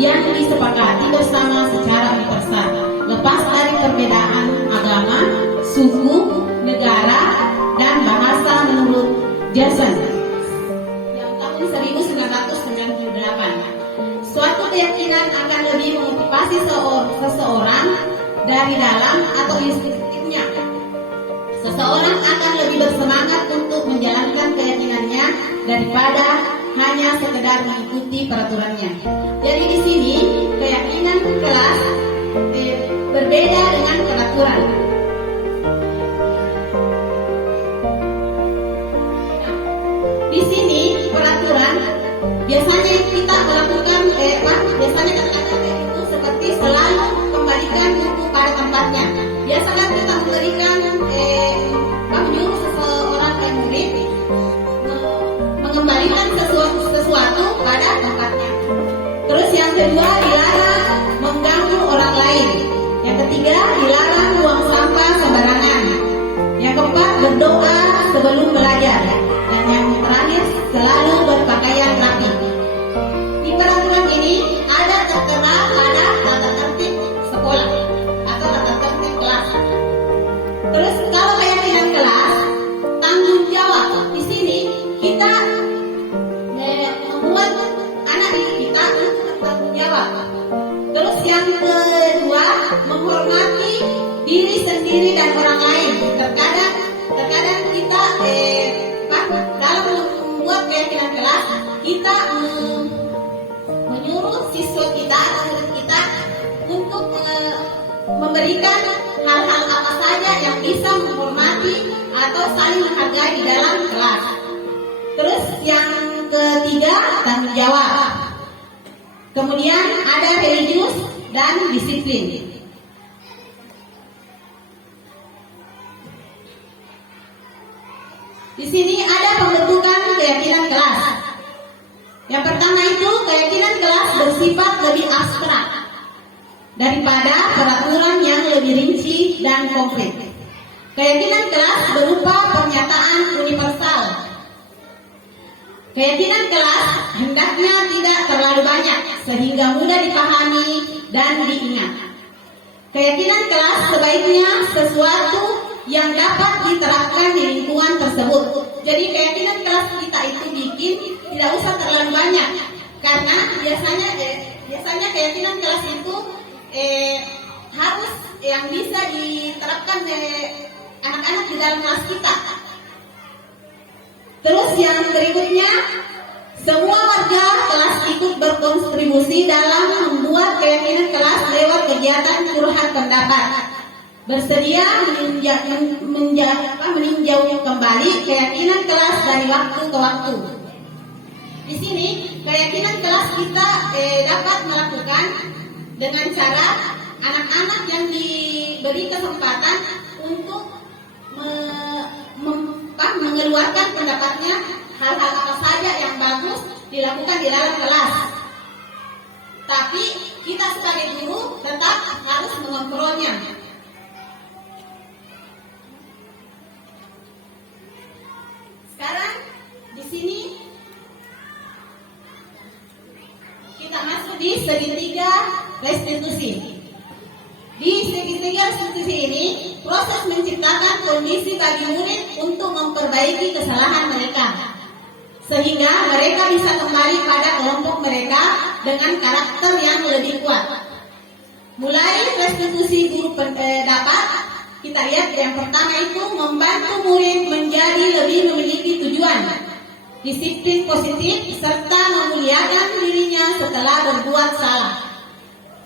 yang disepakati bersama secara universal, lepas dari perbedaan agama, suku, negara, dan bahasa menurut Jason yang tahun 1998. Suatu keyakinan akan lebih memotivasi seseorang dari dalam atau instingnya. Seseorang akan lebih bersemangat untuk menjalankan keyakinannya daripada hanya sekedar mengikuti peraturannya. Jadi di sini keyakinan kelas berbeda dengan peraturan. Di sini peraturan biasanya kita melakukan biasanya kata-kata itu seperti selalu kembalikan buku pada tempatnya. Biasanya kita memberikan menyuruh seseorang murid mengembalikan sesuatu pada tempatnya. Terus yang kedua, dilarang mengganggu orang lain. Yang ketiga, dilarang buang sampah sembarangan. Yang keempat, berdoa sebelum belajar. Dan yang terakhir, selalu berpakaian rapi. Di peraturan ini ada tertera pada tata tertib sekolah atau tata tertib kelas. Terus kalau keyakinan kelas, tanggung jawab. Di sini kita membuat anak didik kita untuk bertanggung jawab. Terus yang kedua, menghormati diri sendiri dan orang lain. Terkadang kita dalam membuat keyakinan kelas, kita menyuruh siswa kita atau murid kita untuk memberikan hal-hal apa saja yang bisa menghormati atau saling menghargai di dalam kelas. Terus yang ketiga, tanggung jawab. Kemudian ada religius dan disiplin. Di sini ada pembentukan keyakinan kelas. Yang pertama itu keyakinan kelas bersifat lebih abstrak daripada peraturan yang lebih rinci dan konkret. Keyakinan kelas berupa pernyataan universal. Keyakinan kelas hendaknya tidak terlalu banyak sehingga mudah dipahami dan diingat. Keyakinan kelas sebaiknya sesuatu yang dapat diterapkan di lingkungan tersebut. Jadi keyakinan kelas kita itu bikin tidak usah terlalu banyak, karena biasanya keyakinan kelas itu harus yang bisa diterapkan anak-anak di dalam kelas kita. Terus yang berikutnya, semua warga kelas ikut berkontribusi dalam membuat keyakinan kelas lewat kegiatan curhat pendapat. Bersedia meninjau kembali keyakinan kelas dari waktu ke waktu. Di sini keyakinan kelas kita dapat melakukan dengan cara anak-anak yang diberi kesempatan untuk mengeluarkan pendapatnya, hal-hal apa saja yang bagus dilakukan di dalam kelas. Tapi kita sebagai guru tetap harus mengontrolnya. Sekarang di sini kita masuk di segitiga restitusi. Di segitiga restitusi ini, proses menciptakan kondisi bagi murid untuk memperbaiki kesalahan mereka, sehingga mereka bisa kembali pada kelompok mereka dengan karakter yang lebih kuat. Mulai restitusi guru pendapat, kita lihat yang pertama itu membantu murid menjadi lebih memiliki tujuan, disiplin positif, serta memuliakan dirinya setelah berbuat salah.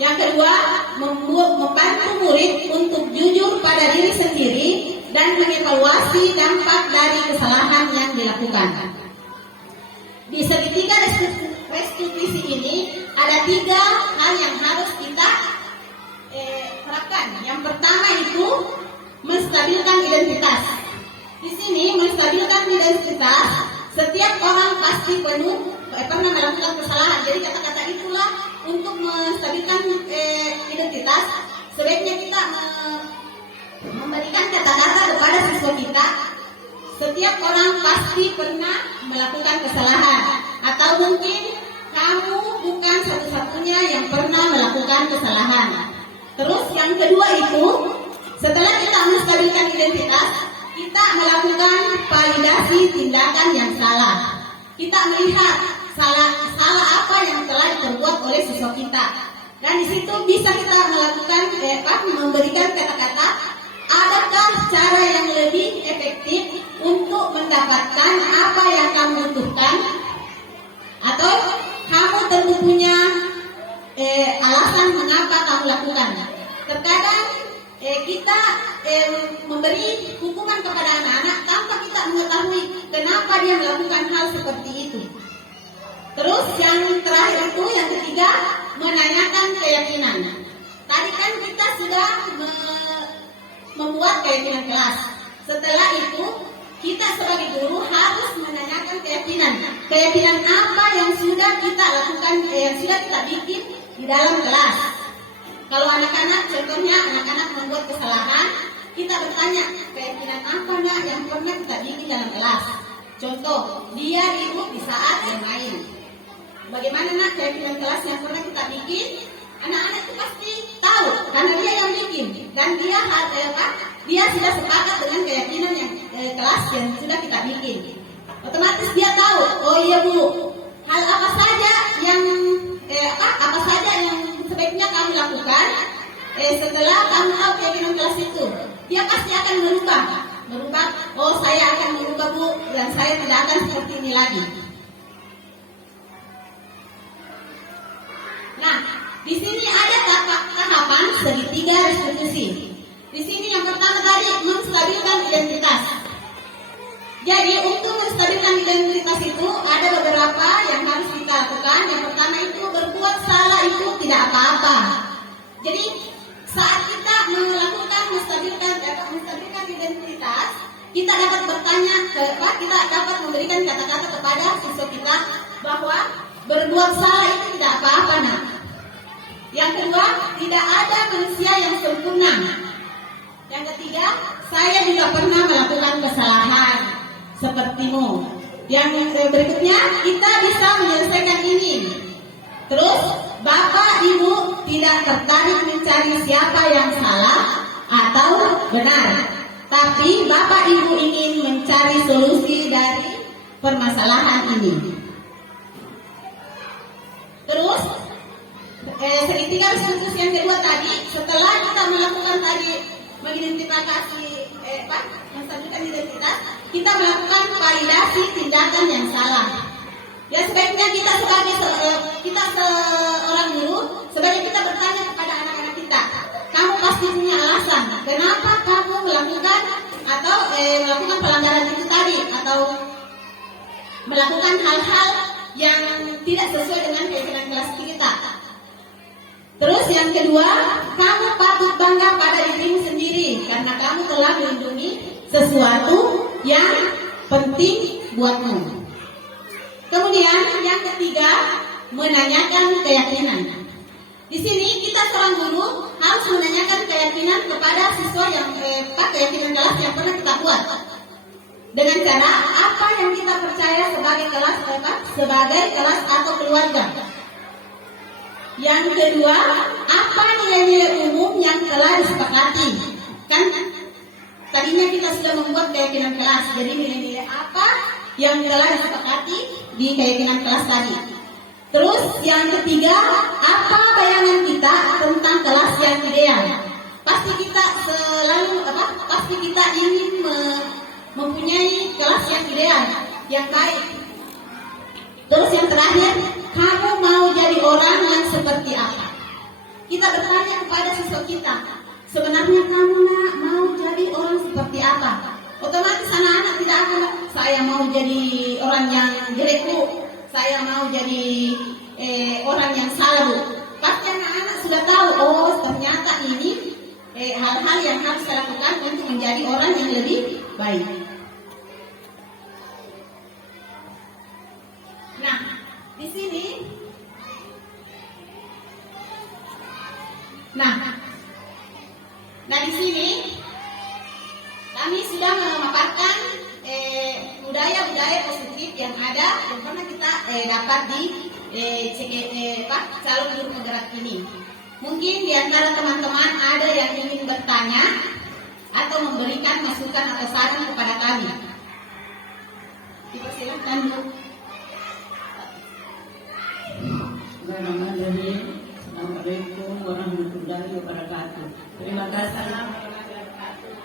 Yang kedua, membantu murid untuk jujur pada diri sendiri dan mengevaluasi dampak dari kesalahan yang dilakukan. Di segitiga restitusi ini ada 3 hal yang harus kita terapkan. Yang pertama itu menstabilkan identitas. Di sini menstabilkan identitas, setiap orang pasti pernah melakukan kesalahan. Jadi kata-kata itulah untuk menstabilkan identitas. Sebaiknya kita memberikan kata-kata kepada siswa kita. Setiap orang pasti pernah melakukan kesalahan, atau mungkin kamu bukan satu-satunya yang pernah melakukan kesalahan. Terus yang kedua itu, setelah kita menstabilkan identitas, kita melakukan validasi tindakan yang salah. Kita melihat salah apa yang telah diperbuat oleh siswa kita. Dan di situ bisa kita melakukan memberikan kata-kata, adakah cara yang lebih efektif untuk mendapatkan apa yang kamu butuhkan? Atau kamu tentu punya alasan mengapa kamu lakukan. Terkadang kita memberi hukuman kepada anak-anak tanpa kita mengetahui kenapa dia melakukan hal seperti itu. Terus yang terakhir itu, yang ketiga, menanyakan keyakinan. Tadi kan kita sudah membuat keyakinan kelas. Setelah itu kita sebagai guru harus menanyakan keyakinan. Keyakinan apa yang sudah kita lakukan, yang sudah kita bikin di dalam kelas. Kalau anak-anak, contohnya anak-anak membuat kesalahan, kita bertanya, keyakinan apa nak yang pernah kita bikin dalam kelas? Contoh, dia ribut di saat yang main. Bagaimana nak keyakinan kelas yang pernah kita bikin? Anak-anak itu pasti tahu, karena dia yang bikin. Dan dia sudah sepakat dengan keyakinan yang kelas yang sudah kita bikin. Otomatis dia tahu, oh iya bu, hal apa saja yang sebaiknya kamu lakukan setelah kamu tahu keyakinan kelas itu. Dia pasti akan merubah. Oh saya akan merubah bu, dan saya tidak akan seperti ini lagi. Nah, di sini ada tahapan segitiga restitusi. Di sini yang pertama tadi menstabilkan identitas. Jadi untuk menstabilkan identitas itu ada beberapa yang harus kita lakukan. Yang pertama itu berbuat salah itu tidak apa-apa. Jadi saat kita melakukan menstabilkan identitas, kita dapat bertanya kita dapat memberikan kata-kata kepada siswa kita bahwa berbuat salah itu tidak apa-apa nak. Yang kedua, tidak ada manusia yang sempurna. Yang ketiga, saya juga pernah melakukan kesalahan sepertimu. Yang berikutnya, kita bisa menyelesaikan ini. Terus, Bapak Ibu tidak tertarik mencari siapa yang salah atau benar, tapi Bapak Ibu ingin mencari solusi dari permasalahan ini. Terus, segitiga restitusi yang kedua tadi, setelah kita melakukan tadi mengidentifikasi menstabilkan identitas, kita melakukan validasi tindakan yang salah. Ya sebaiknya kita sebagai seorang guru, sebaiknya kita bertanya kepada anak-anak kita, kamu pasti punya alasan kenapa kamu melakukan atau melakukan pelanggaran itu tadi, atau melakukan hal-hal yang tidak sesuai dengan keyakinan kelas kita. Terus yang kedua, kamu patut bangga pada dirimu sendiri karena kamu telah melindungi sesuatu yang penting buatmu. Kemudian yang ketiga, menanyakan keyakinan. Di sini kita seorang guru harus menanyakan keyakinan kepada siswa yang keyakinan kelas yang pernah kita buat. Dengan cara apa yang kita percaya sebagai kelas atau keluarga. Yang kedua, apa nilai-nilai umum yang telah disepakati? Kan tadinya kita sudah membuat keyakinan kelas. Jadi nilai-nilai apa yang telah disepakati di keyakinan kelas tadi? Terus yang ketiga, apa bayangan kita tentang kelas yang ideal? Pasti kita ingin mempunyai kelas yang ideal, yang baik. Terus yang terakhir, kamu mau jadi orang yang seperti apa? Kita bertanya kepada siswa kita, sebenarnya kamu mau jadi orang seperti apa? Otomatis anak-anak tidak akan, saya mau jadi orang yang jelek bu, saya mau jadi orang yang salah bu. Pasti anak-anak sudah tahu, oh ternyata ini hal-hal yang harus saya lakukan untuk menjadi orang yang lebih baik. Nah, di sini, kami sudah memaparkan budaya-budaya positif yang ada yang pernah kita dapat di calon juru penggerak ini. Mungkin di antara teman-teman ada yang ingin bertanya atau memberikan masukan atau saran kepada kami. Dipersilakan, Bu. Assalamualaikum warahmatullahi wabarakatuh.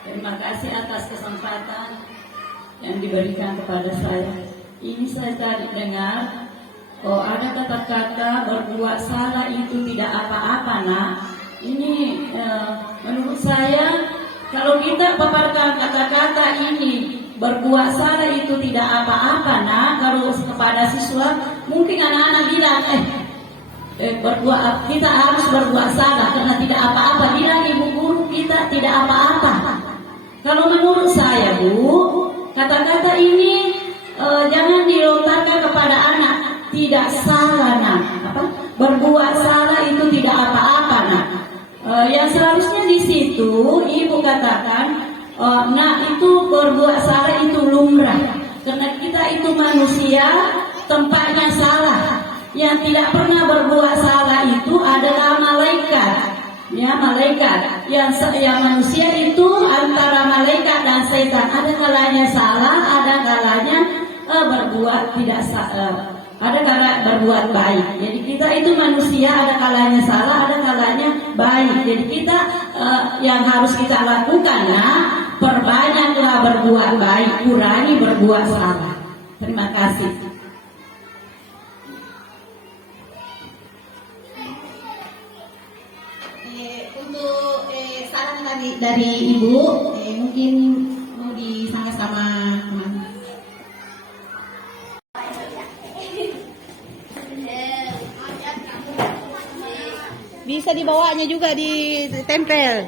Terima kasih atas kesempatan yang diberikan kepada saya. Ini saya tadi dengar, ada kata-kata berbuat salah itu tidak apa-apa, nak. Ini menurut saya, kalau kita paparkan kata-kata ini berbuat salah itu tidak apa-apa, nak. Kalau kepada siswa, mungkin anak-anak bilang, kita harus berbuat salah karena tidak apa-apa. Bilang ibu guru kita tidak apa-apa. Kalau menurut saya, Bu, kata-kata ini jangan dilontarkan kepada anak. Tidak salah, nak. Berbuat salah itu tidak apa-apa, nak. Yang seharusnya di situ ibu katakan, nak, itu berbuat salah itu lumrah. Karena kita itu manusia, tempatnya salah. Yang tidak pernah berbuat salah itu adalah malaikat. Ya, malaikat. Yang manusia itu antara malaikat dan setan. Ada kalanya salah, ada kalanya berbuat tidak salah. Ada kalanya berbuat baik. Jadi kita itu manusia, ada kalanya salah, ada kalanya baik. Jadi kita yang harus kita lakukan, perbanyaklah berbuat baik, kurangi berbuat salah. Terima kasih. Untuk saran dari Ibu, mungkin mau disangka sama teman. Bisa dibawanya juga ditempel.